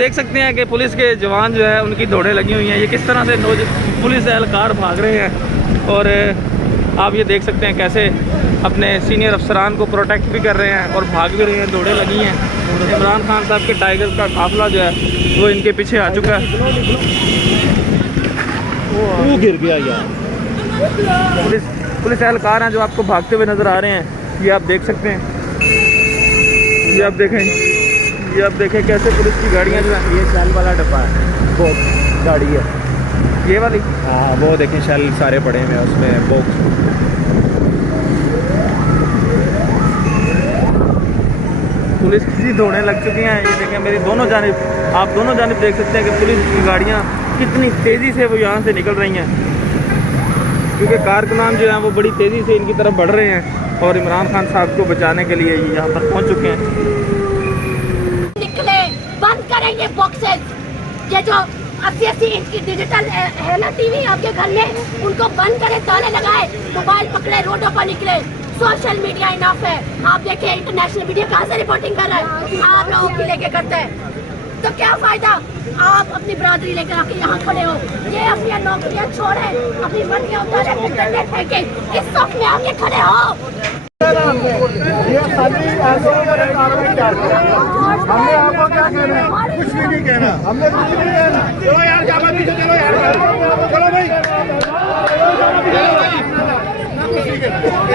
देख सकते हैं कि पुलिस के जवान जो है उनकी दौड़ें लगी हुई हैं। ये किस तरह से पुलिस एहलकार भाग रहे हैं और आप ये देख सकते हैं कैसे अपने सीनियर अफसरान को प्रोटेक्ट भी कर रहे हैं और भाग भी रहे हैं, दौड़ें लगी हैं। इमरान खान साहब के टाइगर का काफिला जो है वो इनके पीछे आ चुका है। वो गिर गया यार। पुलिस एहलकार हैं जो आपको भागते हुए नज़र आ रहे हैं। ये आप देख सकते हैं, ये आप देखें कैसे पुलिस की गाड़ियाँ जो है। ये शैल वाला डब्बा है, वो गाड़ी है ये वाली। हाँ वो देखें शैल सारे पड़े हुए हैं उसमें बॉक्स। पुलिस की दौड़ें लग चुकी हैं। ये देखें मेरी दोनों जानिब, आप दोनों जानिब देख सकते हैं कि पुलिस की गाड़ियाँ कितनी तेज़ी से वो यहाँ से निकल रही हैं, क्योंकि कारकुनान जो हैं वो बड़ी तेज़ी से इनकी तरफ बढ़ रहे हैं और इमरान खान साहब को बचाने के लिए यहाँ पर पहुँच चुके हैं। निकले बंद करेंगे बॉक्सेस, ये जो 80 इंच की डिजिटल है ना टीवी आपके घर में, उनको बंद करें, ताले लगाए, मोबाइल पकड़े, रोडों पर निकले। सोशल मीडिया इनफ है। आप देखिए इंटरनेशनल मीडिया कहाँ से रिपोर्टिंग कर रहा है, आप लोग भी लेके करते हैं, तो क्या फायदा। आप अपनी बरादरी लेकर आके यहाँ खड़े हो, ये अपनी नौकरियाँ छोड़े, अपनी वर्दियाँ उतारे, फेंके, इस सब में आके खड़े हो। ये खाली ऐसे कार्रवाई क्या हमने आपको क्या कहना है, कुछ भी नहीं कहना, हमने कुछ भी नहीं कहना। चलो यार क्या बात, चलो यार, चलो भाई।